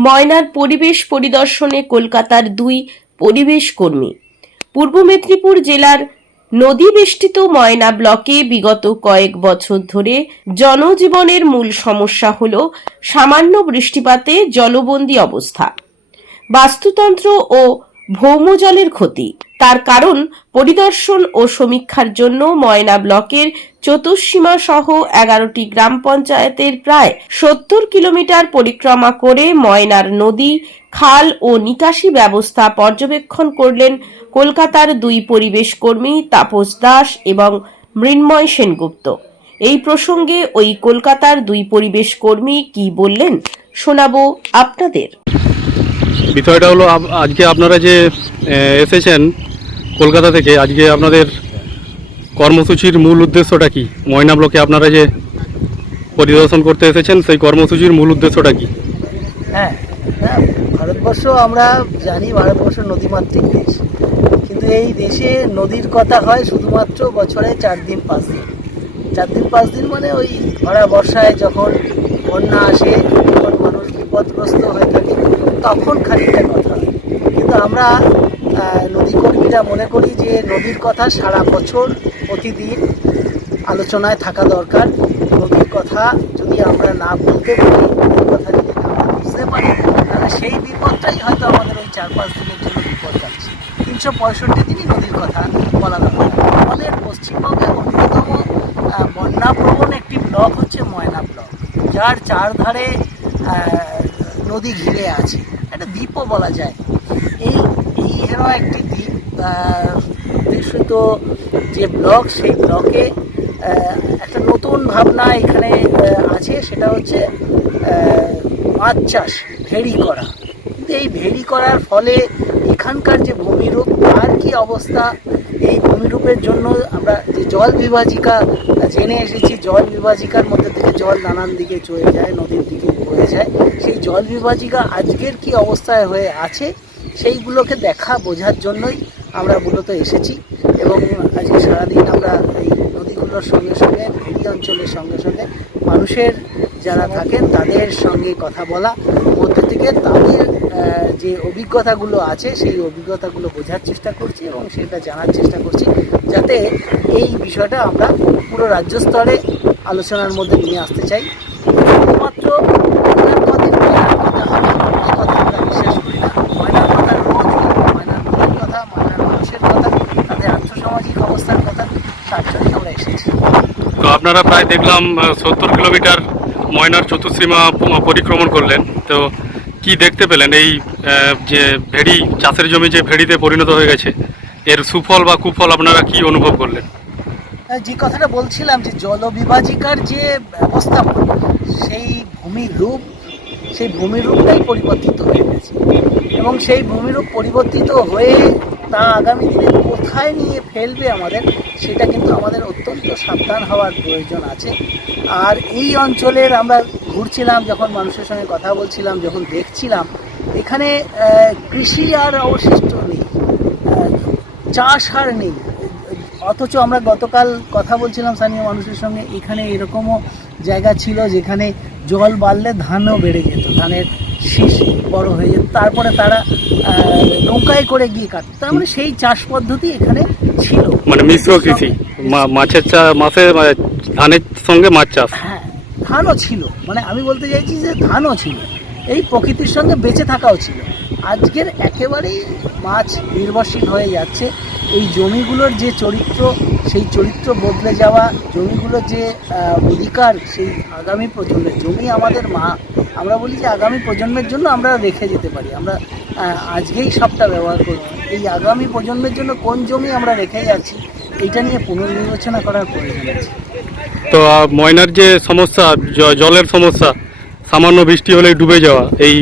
ময়নার পরিবেশ পরিদর্শনে কলকাতার দুই পরিবেশ কর্মী। পূর্ব মেদিনীপুর জেলার নদী বেষ্টিত ময়না ব্লকে বিগত কয়েক বছর ধরে জনজীবনের মূল সমস্যা হল সামান্য বৃষ্টিপাতে জলবন্দী অবস্থা। বাস্তুতন্ত্র ও ভৌমজলের ক্ষতি। তার কারণ পরিদর্শন ও সমীক্ষার জন্য ময়না ব্লকের চতুর্সীমা সহ এগারোটি গ্রাম পঞ্চায়েতের প্রায় সত্তর কিলোমিটার পরিক্রমা করে ময়নার নদী, খাল ও নিকাশি ব্যবস্থা পর্যবেক্ষণ করলেন কলকাতার দুই পরিবেশ কর্মী তাপস দাস এবং মৃন্ময় সেনগুপ্ত। এই প্রসঙ্গে ওই কলকাতার দুই পরিবেশ কর্মী কি বললেন শোনাবো আপনাদের। বিষয়টা হলো আজকে আপনারা যে এসেছেন কলকাতা থেকে, আজকে আপনাদের কর্মসূচির মূল উদ্দেশ্যটা কি? ময়না ব্লকে আপনারা যে পরিদর্শন করতে এসেছেন, সেই কর্মসূচির মূল উদ্দেশ্যটা কি? হ্যাঁ হ্যাঁ ভারতবর্ষ আমরা জানি ভারতবর্ষ নদীমাতৃক দেশ। কিন্তু এই দেশে নদীর কথা হয় শুধুমাত্র বছরে চার দিন, পাঁচ দিন। চার দিন, পাঁচ দিন মানে ওই ভরা বর্ষায় যখন বন্যা আসে যখন মানুষ বিপদগ্রস্ত হয়ে থাকে তখন খানিকটা কথা। কিন্তু আমরা আহ, নদীকর্মীরা মনে করি যে নদীর কথা সারা বছর প্রতিদিন আলোচনায় থাকা দরকার। নদীর কথা যদি আমরা না বলতে পারি নদীর কথা যদি না বুঝতে পারি তাহলে সেই বিপদটাই হয়তো আমাদের ওই চার পাঁচ দিনের জন্য বিপদ যাচ্ছে। তিনশো পঁয়ষট্টি দিনই নদীর কথা বলা দরকার। আমাদের পশ্চিমবঙ্গের অন্যতম বন্যাপ্রবণ একটি ব্লক হচ্ছে ময়না ব্লক। যার চারধারে নদী ঘিরে আছে। একটা দ্বীপও বলা যায়। এই এই হেন একটি দ্বীপ বিকশিত যে ব্লক, সেই ব্লকে একটা নতুন ভাবনা এখানে আছে। সেটা হচ্ছে মাছ চাষ, ভেড়ি করা। কিন্তু এই ভেড়ি করার ফলে এখানকার যে ভূমিরূপ, তার কি অবস্থা? এই ভূমিরূপের জন্য আমরা যে জল বিভাজিকা জেনে এসেছি, জল বিভাজিকার মধ্যে থেকে জল নানান দিকে চলে যায়, নদীর দিকে বয়ে যায়। সেই জল বিভাজিকা আজকের কি অবস্থায় হয়ে আছে, সেইগুলোকে দেখা বোঝার জন্যই আমরা মূলত এসেছি এবং আজকে সারাদিন আমরা এই নদীগুলোর সঙ্গে সঙ্গে, ভেড়ি অঞ্চলের সঙ্গে সঙ্গে মানুষের যারা থাকেন তাদের সঙ্গে কথা বলা, মধ্যে থেকে তাদের যে অভিজ্ঞতাগুলো আছে সেই অভিজ্ঞতাগুলো বোঝার চেষ্টা করছি এবং সেটা জানার চেষ্টা করছি যাতে এই বিষয়টা আমরা পুরো রাজ্য স্তরে আলোচনার মধ্যে নিয়ে আসতে চাই। শুধুমাত্র ময়নার কদিন ময়নার কথা হবে এ কথা আমরা বিশ্বাস করি না ময়নার কথা রোজ ময়নার নদীর কথা ময়নার মানুষের কথা তাদের আর্থসামাজিক অবস্থার কথা তার জন্যই আমরা এসেছি তো আপনারা প্রায় দেখলাম সত্তর কিলোমিটার ময়নার চতুর্সীমা পরিক্রমণ করলেন। তো কি দেখতে পেলেন? এই যে ভেড়ি, চাষের জমি যে ভেড়িতে পরিণত হয়ে গেছে, এর সুফল বা কুফল আপনারা কি অনুভব করলেন? যে কথাটা বলছিলাম যে জলবিভাজিকার যে ব্যবস্থাপনা, সেই ভূমির রূপ, সেই ভূমির রূপটাই পরিবর্তিত হয়ে গেছে। এবং সেই ভূমিরূপ পরিবর্তিত হয়ে তা আগামী দিনে কোথায় নিয়ে ফেলবে আমাদের, সেটা কিন্তু আমাদের অত্যন্ত সাবধান হওয়ার প্রয়োজন আছে। আর এই অঞ্চলের আমরা ঘুরছিলাম, যখন মানুষের সঙ্গে কথা বলছিলাম, যখন দেখছিলাম, এখানে কৃষি আর অবশিষ্ট নেই চাষ আর নেই। অথচ আমরা গতকাল কথা বলছিলাম স্থানীয় মানুষের সঙ্গে, এখানে এরকমও জায়গা ছিল যেখানে জল বাড়লে ধানও বেড়ে যেত ধানের শীষ বড় হয়ে যেত। তারপরে তারা নৌকায় করে গিয়ে কাটত। তার মানে সেই চাষ পদ্ধতি এখানে ছিল। মানে মিশ্র কৃষি। মাছের চা মাছের ধানের সঙ্গে মাছ চাষ। হ্যাঁ ধানও ছিল। মানে আমি বলতে চাইছি যে ধানও ছিল। এই প্রকৃতির সঙ্গে বেঁচে থাকাও ছিল। আজকের একেবারেই মাছ নির্ভরশীল হয়ে যাচ্ছে। এই জমিগুলোর যে চরিত্র, সেই চরিত্র বদলে যাওয়া, জমিগুলোর যে অধিকার, সেই আগামী প্রজন্মের জমি আমাদের মা, আমরা বলি যে আগামী প্রজন্মের জন্য আমরা রেখে যেতে পারি। আমরা আজকেই সবটা ব্যবহার করি এই আগামী প্রজন্মের জন্য কোন জমি আমরা রেখে যাচ্ছি এটা নিয়ে পুনর্বিবেচনা করার প্রয়োজন আছে। তো ময়নার যে সমস্যা জলের সমস্যা সামান্য বৃষ্টি হলেই ডুবে যাওয়া, এই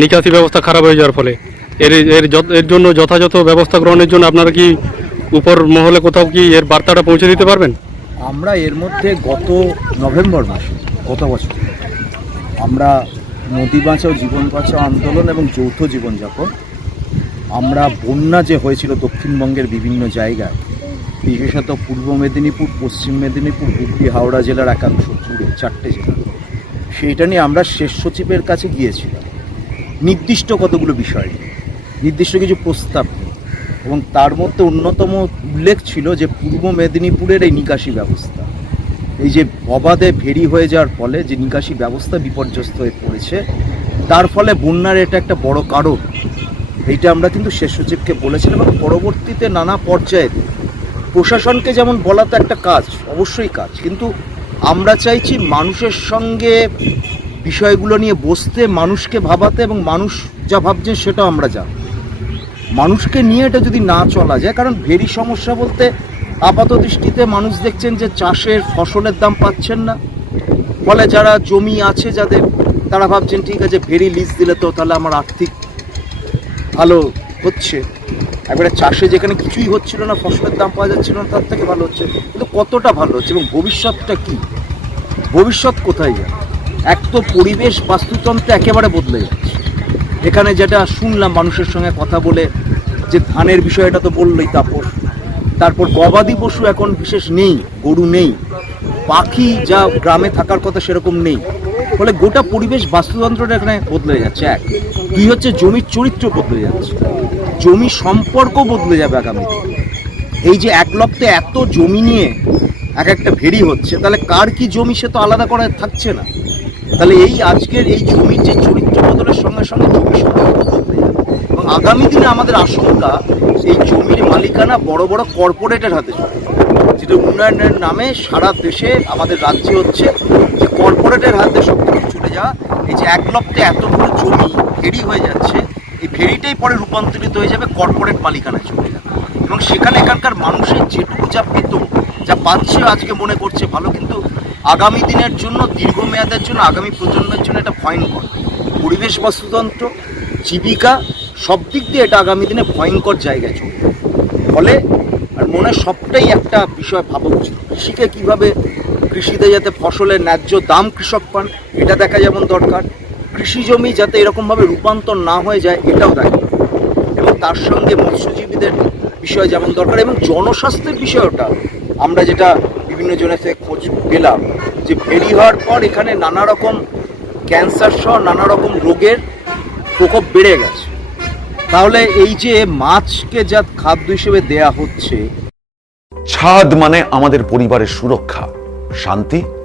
নিকাশি ব্যবস্থা খারাপ হয়ে যাওয়ার ফলে। এর এর এর জন্য যথাযথ ব্যবস্থা গ্রহণের জন্য আপনারা কি উপর মহলে কোথাও কি এর বার্তাটা পৌঁছে দিতে পারবেন? আমরা এর মধ্যে গত নভেম্বর মাসে, গত বছর, আমরা নদী বাঁচাও, জীবন বাঁচাও আন্দোলন এবং যৌথ জীবনযাপন, আমরা বন্যা যে হয়েছিল দক্ষিণবঙ্গের বিভিন্ন জায়গায়, বিশেষত পূর্ব মেদিনীপুর, পশ্চিম মেদিনীপুর, হুগলি, হাওড়া জেলার একাংশ জুড়ে, চারটে জেলা। সেইটা নিয়ে আমরা শেষ সচিবের কাছে গিয়েছিলাম। নির্দিষ্ট কতগুলো বিষয় নির্দিষ্ট কিছু প্রস্তাব। এবং তার মধ্যে অন্যতম উল্লেখ ছিল যে পূর্ব মেদিনীপুরের এই নিকাশি ব্যবস্থা। এই যে অবাধে ভেরি হয়ে যাওয়ার ফলে যে নিকাশি ব্যবস্থা বিপর্যস্ত হয়ে পড়েছে, তার ফলে বন্যার এটা একটা বড় কারণ। এইটা আমরা কিন্তু শেষ সচিবকে বলেছিলাম এবং পরবর্তীতে নানা পর্যায়ে প্রশাসনকে যেমন বলা তো একটা কাজ, অবশ্যই কাজ। কিন্তু আমরা চাইছি মানুষের সঙ্গে বিষয়গুলো নিয়ে বসতে, মানুষকে ভাবাতে এবং মানুষ যা ভাবছে সেটা আমরা জানি। মানুষকে নিয়ে এটা যদি না চলা যায়, কারণ ভেরি সমস্যা বলতে আপাত দৃষ্টিতে মানুষ দেখছেন যে চাষের ফসলের দাম পাচ্ছেন না। ফলে যারা জমি আছে যাদের, তারা ভাবছেন, ঠিক আছে, ভেরি লিজ দিলে তো তাহলে আমার আর্থিক ভালো হচ্ছে। একবারে চাষে যেখানে কিছুই হচ্ছিল না, ফসলের দাম পাওয়া যাচ্ছিল না, তার থেকে ভালো হচ্ছে। কিন্তু কতটা ভালো হচ্ছে এবং ভবিষ্যৎটা কি? ভবিষ্যৎ কোথায় যায় এক তো পরিবেশ বাস্তুতন্ত্র একেবারে বদলে যাচ্ছে। এখানে যেটা শুনলাম মানুষের সঙ্গে কথা বলে, যে ধানের বিষয়টা তো বললই তাপস। তারপর গবাদি পশু এখন বিশেষ নেই, গরু নেই। পাখি যা গ্রামে থাকার কথা সেরকম নেই। ফলে গোটা পরিবেশ বাস্তুতন্ত্রটা এখানে বদলে যাচ্ছে। এক। দুই হচ্ছে জমির চরিত্র বদলে যাচ্ছে। জমি সম্পর্ক বদলে যাবে আগামী এই যে এক লপ্তে এত জমি নিয়ে এক একটা ভেরি হচ্ছে, তাহলে কার কি জমি সে তো আলাদা করে থাকছে না? তাহলে এই আজকের এই জমির যে চরিত্র বদলের সঙ্গে সঙ্গে জমি সম্পর্ক বদলে যাবে। এবং আগামী দিনে আমাদের আশঙ্কা, এই জমির মালিকানা বড় বড় কর্পোরেটের হাতে চলে যেটা উন্নয়নের নামে সারা দেশে আমাদের রাজ্যে হচ্ছে যে কর্পোরেটের হাতে সব কিছু চলে যাওয়া। এই যে এক লপ্তে এতগুলো জমি ফেরি হয়ে যাচ্ছে এই ফেরিটাই পরে রূপান্তরিত হয়ে যাবে কর্পোরেট মালিকানায় চলে যাবে। এবং সেখানে এখানকার মানুষের যেটুকু যা পেত, যা পাচ্ছে আজকে মনে করছে ভালো, কিন্তু আগামী দিনের জন্য, দীর্ঘমেয়াদের জন্য, আগামী প্রজন্মের জন্য এটা ভয়ঙ্কর। পরিবেশ বাস্তুতন্ত্র, জীবিকা, সব দিক দিয়ে এটা আগামী দিনে ভয়ঙ্কর জায়গায় চলবে ফলে আর মনে সবটাই একটা বিষয় ভাবা উচিত কৃষিকে কীভাবে কৃষিতে যাতে ফসলের ন্যায্য দাম কৃষক পান, এটা দেখা যেমন দরকার। কৃষি জমি যাতে এরকমভাবে রূপান্তর না হয়ে যায়, এটাও দেখা এবং তার সঙ্গে মৎস্যজীবীদের বিষয় যেমন দরকার, এবং জনস্বাস্থ্যের বিষয়টা আমরা যেটা বিভিন্ন জনের থেকে খোঁজ পেলাম, যে ভেরি হওয়ার পর এখানে নানা রকম ক্যান্সার সহ নানা রকম রোগের প্রকোপ বেড়ে গেছে। তাহলে এই যে মাছকে যা খাদ্য হিসেবে দেয়া হচ্ছে, ছাদ মানে আমাদের পরিবারের সুরক্ষা, শান্তি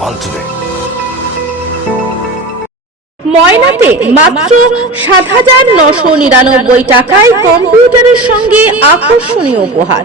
call today ময়নাতে মাত্র সাত হাজার নশো নিরানব্বই টাকায় কম্পিউটারের সঙ্গে আকর্ষণীয় উপহার।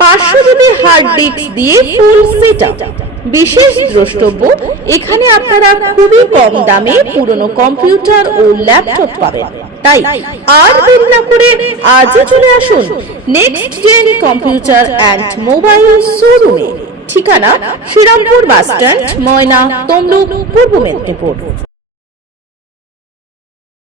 পাঁচশো জিবি হার্ড দিয়ে ফুল সেটআপ বিশেষ দ্রষ্টব্য, এখানে আপনারা খুবই কম দামে পুরনো কম্পিউটার ও ল্যাপটপ পাবেন। তাই চলে আসুন কম্পিউটার মোবাইল ঠিকানা শ্রীরামপুর বাস স্ট্যান্ড ময়না, তমলুক, পূর্ব মেদিনীপুর।